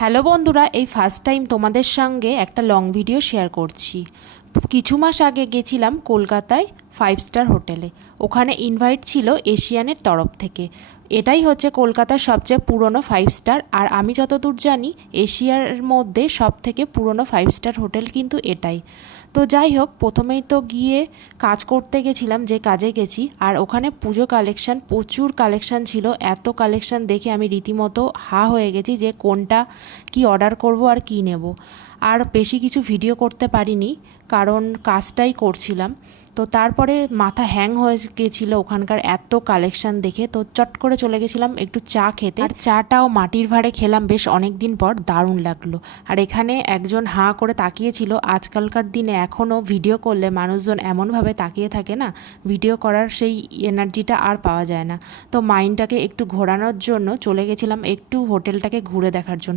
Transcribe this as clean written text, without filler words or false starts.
Hello বন্ধুরা, এই first time তোমাদের সঙ্গে একটা লং ভিডিও শেয়ার করছি। কিছু মাস আগে গেছিলাম কলকাতায় 5 স্টার হোটেলে। ওখানে ইনভাইট ছিল এশিয়ানের তরফ থেকে। এটাই হচ্ছে কলকাতার সবচেয়ে পুরনো 5 স্টার, আর আমি যতদূর জানি এশিয়ার মধ্যে সব থেকে পুরনো 5 স্টার হোটেল কিন্তু এটাই। তো যাই হোক, প্রথমেই তো গিয়ে কাজ করতে গেছিলাম, যে কাজে গেছি, আর ওখানে পুজো কালেকশান, প্রচুর কালেকশান ছিল। এত কালেকশান দেখে আমি রীতিমতো হা হয়ে গেছি যে কোনটা কি অর্ডার করব আর কি নেব। আর বেশি কিছু ভিডিও করতে পারিনি, কারণ কাজটাই করছিলাম। তো তারপরে মাথা হ্যাং হয়ে গেছিলো ওখানকার এত কালেকশান দেখে। তো চট করে চলে গেছিলাম একটু চা খেতে, আর চাটাও মাটির ভাঁড়ে খেলাম বেশ অনেক দিন পর, দারুণ লাগলো। আর এখানে একজন হাঁ করে তাকিয়েছিল। আজকালকার দিনে এখনও ভিডিও করলে মানুষজন এমনভাবে তাকিয়ে থাকে না, ভিডিও করার সেই এনার্জিটা আর পাওয়া যায় না। তো মাইন্ডটাকে একটু ঘোরানোর জন্য চলে গেছিলাম একটু হোটেলটাকে ঘুরে দেখার জন্য।